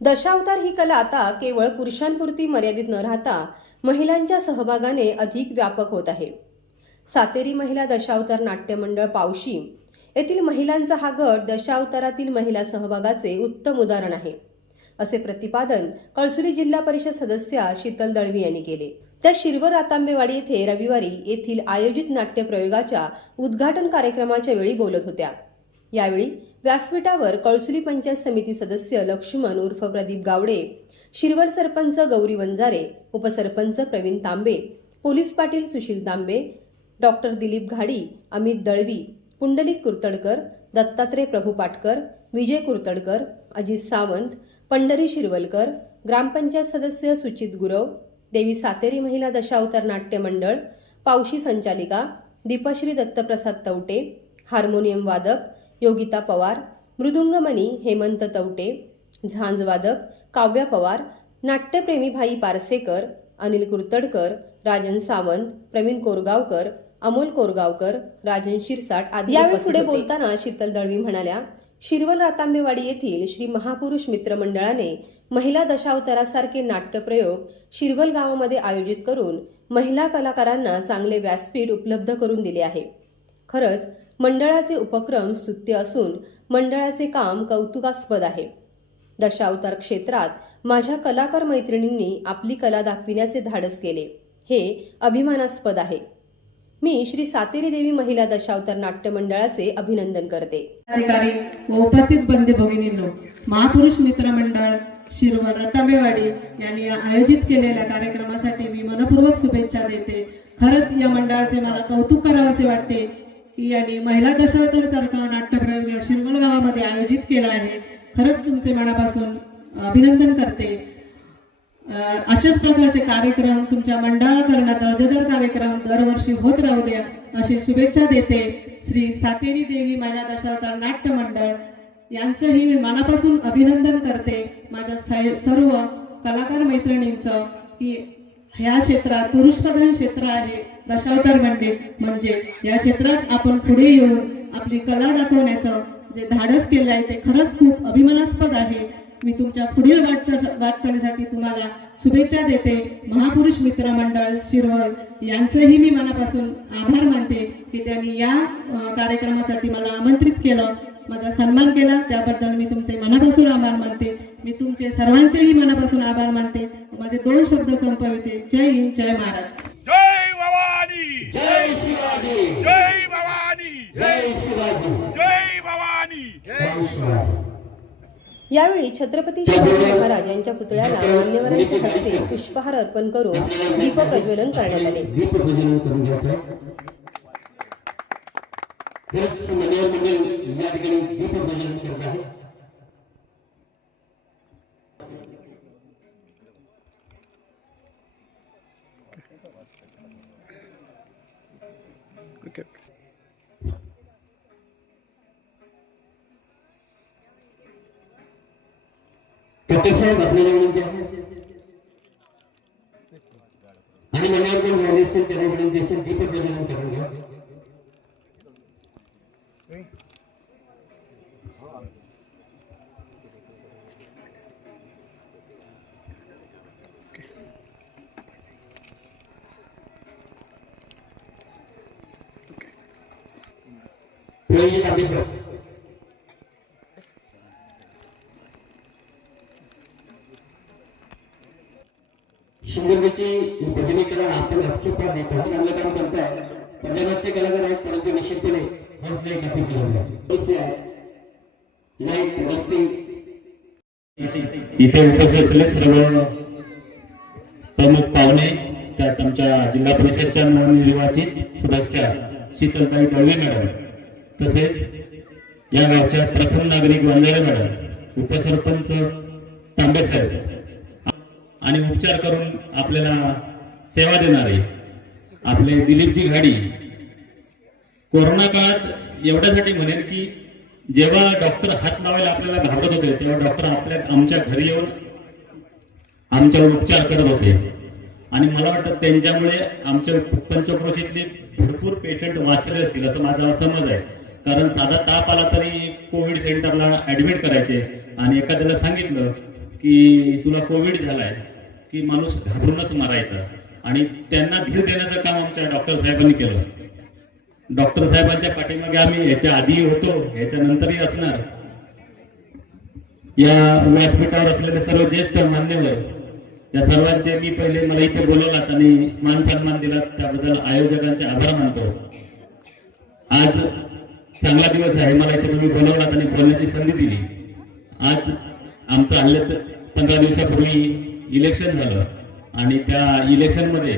दशावतार ही कला आता केवळ पुरुषांपुरती मर्यादित न राहता महिलांच्या सहभागाने अधिक व्यापक होत आहे. सातेरी महिला दशावतार नाट्य मंडळ पावशी येथील महिलांचा हा गट दशावतारातील महिला सहभागाचे उत्तम उदाहरण आहे, असे प्रतिपादन कळसुली जिल्हा परिषद सदस्या शीतल दळवी यांनी केले. त्या शिरवळ रातांबेवाडी येथे रविवारी येथील आयोजित नाट्य प्रयोगाच्या उद्घाटन कार्यक्रमाच्या वेळी बोलत होत्या. यावेळी व्यासपीठावर कळसुली पंचायत समिती सदस्य लक्ष्मण उर्फ प्रदीप गावडे, शिरवल सरपंच गौरी वंजारे, उपसरपंच प्रवीण तांबे, पोलीस पाटील सुशील तांबे, डॉक्टर दिलीप घाडी, अमित दळवी, पुंडलिक कुर्तडकर, दत्तात्रय प्रभू पाटकर, विजय कुर्तडकर, अजित सावंत, पंढरी शिरवलकर, ग्रामपंचायत सदस्य सुचित गुरव, देवी सातेरी महिला दशावतार नाट्य मंडळ पावशी संचालिका दीपश्री दत्तप्रसाद तवटे, हार्मोनियम वादक योगिता पवार, मृदुंगमणी हेमंत तवटे, झांज वादक काव्या पवार, नाट्यप्रेमी भाई पारसेकर, अनिल कुर्तडकर, राजन सावंत, प्रवीण कोरगावकर, अमोल कोरगावकर, राजन शिरसाट आदी यावेळी पुढे बोलताना शीतल दळवी म्हणाल्या, शिरवल रातांबेवाडी येथील श्री महापुरुष मित्र मंडळाने महिला दशावतारासारखे नाट्यप्रयोग शिरवल गावामध्ये आयोजित करून महिला कलाकारांना चांगले व्यासपीठ उपलब्ध करून दिले आहे. खरंच मंडळाचे उपक्रम स्तुत्य असून मंडळाचे काम कौतुकास्पद आहे. दशावतार क्षेत्रात माझ्या कलाकार मैत्रिणींनी आपली कला दाखविण्याचे धाडस केले, हे अभिमानास्पद आहे. मी श्री सातेरी देवी महिला दशावतार नाट्य मंडळाचे अभिनंदन करते. अधिकारी व उपस्थित बंधू भगिनींनो, महापुरुष मित्र मंडळ शिरवल रतांबेवाडी यांनी आयोजित केलेल्या कार्यक्रमासाठी मी मनपूर्वक शुभेच्छा देते. खरंच या मंडळाचे मला कौतुक करावेसे वाटते की यांनी महिला दशावतार सारखा नाट्यप्रयोग या शिरवल गावामध्ये आयोजित केला आहे. खरंच तुमचे मनापासून अभिनंदन करते. अशाच प्रकारचे कार्यक्रम तुमच्या मंडळाकडून दर्जेदार कार्यक्रम दरवर्षी होत राहू द्या अशी शुभेच्छा देते. श्री सातेरी देवी महिला दशावतार नाट्य मंडळ यांचंही मी मनापासून अभिनंदन करते. माझ्या सर्व कलाकार मैत्रिणींचं की ह्या क्षेत्रात पुरुषप्रधान क्षेत्र आहे दशावतार म्हणजे या क्षेत्रात आपण पुढे येऊन आपली कला दाखवण्याचं जे धाडस केलं आहे ते खरंच खूप अभिमानास्पद आहे. मी तुमच्या पुढील वाटचालीसाठी तुम्हाला शुभेच्छा देते. महापुरुष मित्र मंडळ शिरवल यांचंही मी मनापासून आभार मानते की त्यांनी या कार्यक्रमासाठी मला आमंत्रित केलं, माझा सन्मान केला, त्याबद्दल मी तुमचे मनापासून आभार मानते. मी तुमचे सर्वांचेही मनापासून आभार मानते. माझे 2 शब्द संपविते. जय हिंद, जय महाराष्ट्र. जय भवानी, जय शिवाजी, जय भवानी, जय शिवाजी, जय भवानी, जय शिवाजी. यावेळी छत्रपती शिवाजी महाराज यांच्या पुतळ्याला मान्यवरांच्या हस्ते पुष्पहार अर्पण करून दीप प्रज्वलन करण्यात आले. दीप प्रज्वलन करून घ्यायचं. खरंच मंडळ या ठिकाणी दीप प्रज्वलन करत आहे. डॉक्टर साहेब आपल्याला विनंती आहे आणि मंडळावर कोण झाले असेल त्यांना विनंती असेल दीप प्रज्वलन करून घ्या. प्रयोजित अभ्यास शिंगोलीची भजनीकरण आपण अक्षुपात देतो. चांगलं काम करताय. पंजाबचे कलाकार आहेत परंतु निश्चितपणे हौसला एक अपील केला लाईट वस्ती इथे उपस्थित असलेले सर्व प्रमुख पाहुणे, त्यात आमच्या जिल्हा परिषदच्या नवनिर्वाचित सदस्या शीतलताई दळवी मॅडम, तसेच या गावच्या प्रथम नागरिक वंजारे मॅडम, उपसरपंच तांबे साहेब आणि उपचार करून आपल्याला सेवा देणारे आपले दिलीपजी घाडी. कोरोना काळात एवढ्यासाठी म्हणेन की जेव्हा डॉक्टर हात लावायला आपल्याला घाबरत होते तेव्हा डॉक्टर आमच्या घरी येऊन आमच्यावर उपचार करत होते आणि मला वाटतं त्यांच्यामुळे आमच्या पंचक्रोशीतले भरपूर पेशंट वाचले असतील असं माझा समज आहे. कारण साधा ताप आला तरी कोविड सेंटरला ऍडमिट करायचे आणि एखाद्याला सांगितलं की तुला कोविड झालाय, की माणूस घाबरूनच मरायचा. आणि त्यांना धीर देण्याचं काम आमच्या डॉक्टर साहेबांनी केलं. डॉक्टर साहेबांच्या पाठीमागे आम्ही याच्या आधी होतो, याच्या नंतरही असणार. या व्यासपीठावर असलेले सर्व ज्येष्ठ मान्यवर, या सर्वांचे मी पहिले मला इथे बोलवलात आणि मान सन्मान दिला त्याबद्दल आयोजकांचे आभार मानतो. आज चांगला दिवस आहे, मला इथे तुम्ही बोलवलात आणि बोलण्याची संधी दिली. आज आमचं हल्ले 15 दिवसापूर्वी इलेक्शन झालं आणि त्या इलेक्शनमध्ये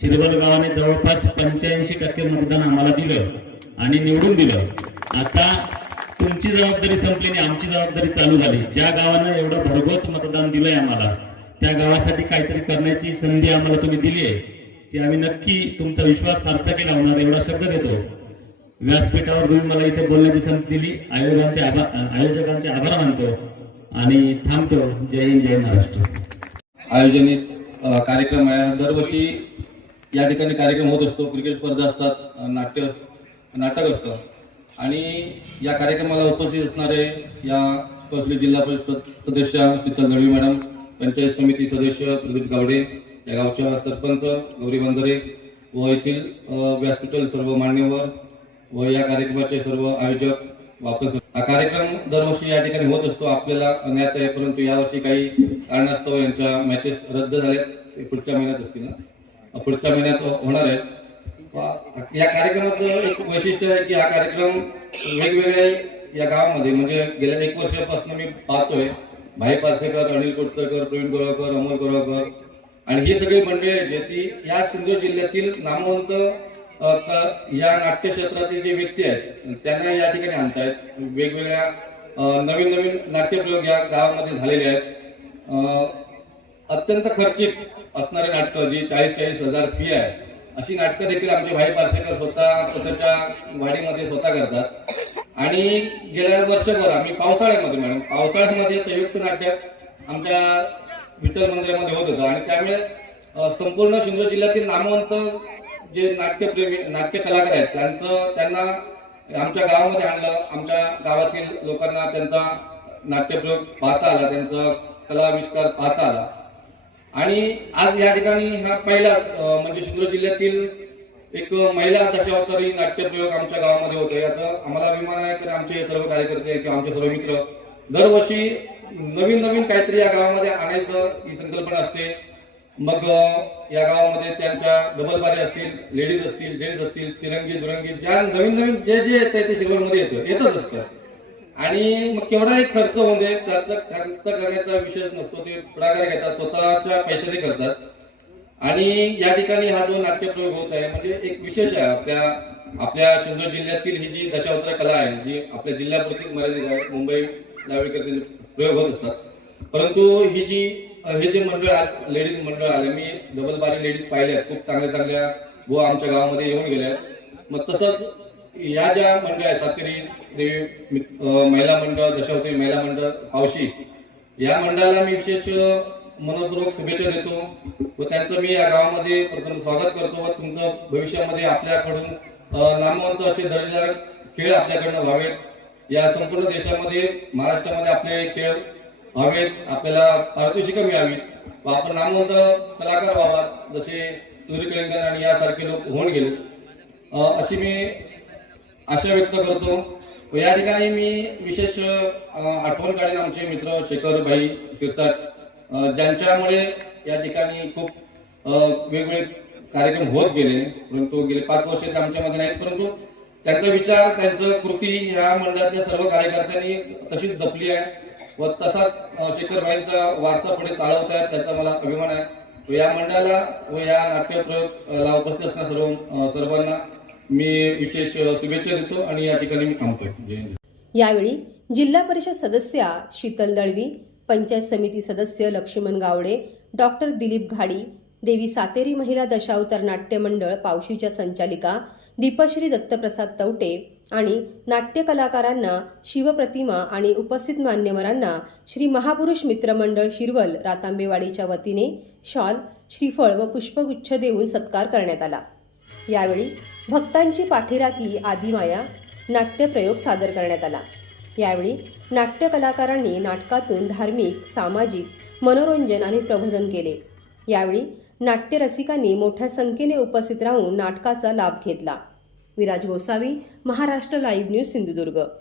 शिरवल गावाने जवळपास 85% मतदान आम्हाला दिलं आणि निवडून दिलं. आता तुमची जबाबदारी संपली आणि आमची जबाबदारी चालू झाली. ज्या गावानं एवढं भरघोस मतदान दिलंय आम्हाला, त्या गावासाठी काहीतरी करण्याची संधी आम्हाला तुम्ही दिली आहे, ती आम्ही नक्की तुमचा विश्वास सार्थकी लावणार एवढा शब्द देतो. व्यासपीठावर तुम्ही मला इथे बोलण्याची संधी दिली, आयोजकांचे आभार मानतो आणि थांबतो. जय हिंद, जय महाराष्ट्र. आयोजनित कार्यक्रम आहे. दरवर्षी या ठिकाणी कार्यक्रम होत असतो. क्रिकेट स्पर्धा असतात, नाटक असतं आणि या कार्यक्रमाला उपस्थित असणारे या स्पेशली जिल्हा परिषद सदस्य शीतल दळवी मॅडम, पंचायत समिती सदस्य प्रदीप गावडे, या गावच्या सरपंच गौरी बंदरे व येथील व्यासपीठातील सर्व मान्यवर व या कार्यक्रमाचे सर्व आयोजक वापस. हा कार्यक्रम दरवर्षी या ठिकाणी होत असतो. आपल्याला ज्ञात आहे, परंतु यावर्षी काही कारणास्तव यांच्या मॅचेस रद्द झाल्यात. ते पुढच्या महिन्यात असतील ना, पुढच्या महिन्यात होणार आहेत. या कार्यक्रमाचं एक वैशिष्ट्य आहे की हा कार्यक्रम वेगवेगळ्या या गावामध्ये म्हणजे गेल्या 1 वर्षापासून मी पाहतोय. भाई पारसेकर, अनिल कोटकरकर, प्रवीण गोळाकर, अमोल गोळाकर आणि ही सगळी मंडळी आहेत जे ती या सिंधुदुर्ग जिल्ह्यातील नामवंत या नाट्यक्षेत्रातील जे व्यक्ती आहेत त्यांना या ठिकाणी आणतायत. वेगवेगळ्या नवीन नवीन नाट्यप्रयोग या गावामध्ये झालेले आहेत. अत्यंत खर्चिक असणारे नाटकं जी 40-40 हजार फी आहे, अशी नाटकं देखील आमचे भाई पारसेकर स्वतःच्या वाडीमध्ये स्वतः करतात. आणि गेल्या वर्षभर आम्ही पावसाळ्यामध्ये संयुक्त नाट्य आमच्या विठ्ठल मंदिरामध्ये होत होतं आणि त्यामुळे संपूर्ण सिंधुदुर्ग जिल्ह्यातील नामवंत जे नाट्यप्रेमी नाट्य कलाकार आहेत त्यांना आमच्या गावामध्ये आणलं. आमच्या गावातील लोकांना त्यांचा नाट्यप्रयोग पाहता आला, त्यांचा कलाविष्कार पाहता आला. आणि आज या ठिकाणी हा पहिलाच म्हणजे सिंधुदुर्ग जिल्ह्यातील एक महिला दशावतारी नाट्यप्रयोग आमच्या गावामध्ये होतो. याचं आम्हाला अभिमान आहे की आमचे सर्व कार्यकर्ते किंवा आमचे सर्व मित्र दरवर्षी नवीन नवीन काहीतरी या गावामध्ये आणायचं ही संकल्पना असते. मग या गावामध्ये त्यांच्या डबलबारे असतील, लेडीज असतील, जेंट्स असतील, तिरंगी दुरंगी ज्या नवीन नवीन जे येतं ते सिल्वरमध्ये येतच असतं. आणि मग केवढाही खर्च होऊ दे, त्याचा खर्च करण्याचा विषयच नसतो. ते पुढाकार घेतात, स्वतःच्या पैशाने करतात. आणि या ठिकाणी हा जो नाट्यप्रयोग होत आहे म्हणजे एक विशेष आहे. आपल्या सिंधुदुर्ग जिल्ह्यातील ही जी दशावतार कला आहे जी आपल्या जिल्ह्यापुरती मर्यादित आहे. मुंबई नागरिकातील प्रयोग होत असतात, परंतु हे जे मंडळ आज लेडीज मंडळ आले, मी डबलबारी लेडीज पाहिल्या, खूप चांगल्या व आमच्या गावामध्ये येऊन गेल्या. मग तसंच या ज्या मंडळ आहेत, सातेरी देवी महिला मंडळ, दशावतारी महिला मंडळ, पावशी, या मंडळाला मी विशेष मनपूर्वक शुभेच्छा देतो व त्यांचं मी या गावामध्ये प्रथम स्वागत करतो. व तुमचं भविष्यामध्ये आपल्याकडून नामवंत असे दर्जेदार खेळ आपल्याकडनं व्हावेत. या संपूर्ण देशामध्ये, महाराष्ट्रामध्ये आपले खेळ व्हावेत, आपल्याला पारितोषिकं मिळावी व आपण नामवंत कलाकार व्हावा, जसे सूर्यकलिंगन आणि यासारखे लोक होऊन गेले, अशी मी आशा व्यक्त करतो. व या ठिकाणी मी विशेष आठवण काढेन आमचे मित्र शेखरभाई सिरसाट, ज्यांच्यामुळे या ठिकाणी खूप वेगवेगळे कार्यक्रम होत गेले. परंतु गेले 5 वर्ष आमच्यामध्ये नाहीत, परंतु त्यांचा विचार, त्यांचं कृती या मंडळातल्या सर्व कार्यकर्त्यांनी तशीच जपली आहे व तसाच शेखरभाईंचा वारसा पुढे चालवत आहे, त्याचा मला अभिमान आहे. या मंडळाला व या नाट्यप्रयोगाला उपस्थित असणाऱ्या सर्वांना मी विशेष शुभेच्छा देतो आणि या ठिकाणी मी थांबतो. यावेळी जिल्हा परिषद सदस्या शीतल दळवी, पंचायत समिती सदस्य लक्ष्मण गावडे, डॉक्टर दिलीप घाडी, देवी सातेरी महिला दशावतार नाट्य मंडळ पावशीच्या संचालिका दीपश्री दत्तप्रसाद तवटे आणि नाट्य कलाकारांना शिवप्रतिमा आणि उपस्थित मान्यवरांना श्री महापुरुष मित्र मंडळ शिरवल रातांबेवाडीच्या वतीने शॉल, श्रीफळ व पुष्पगुच्छ देऊन सत्कार करण्यात आला. यावेळी भक्तांची पाठीराखी आदिमाया नाट्यप्रयोग सादर करण्यात आला. यावेळी नाट्य कलाकारांनी नाटकातून धार्मिक, सामाजिक, मनोरंजन आणि प्रबोधन केले. यावेळी नाट्य रसिकांनी मोठ्या संख्येने उपस्थित राहून नाटकाचा लाभ घेतला. Viraj Gosavi, Maharashtra live news, Sindhudurg.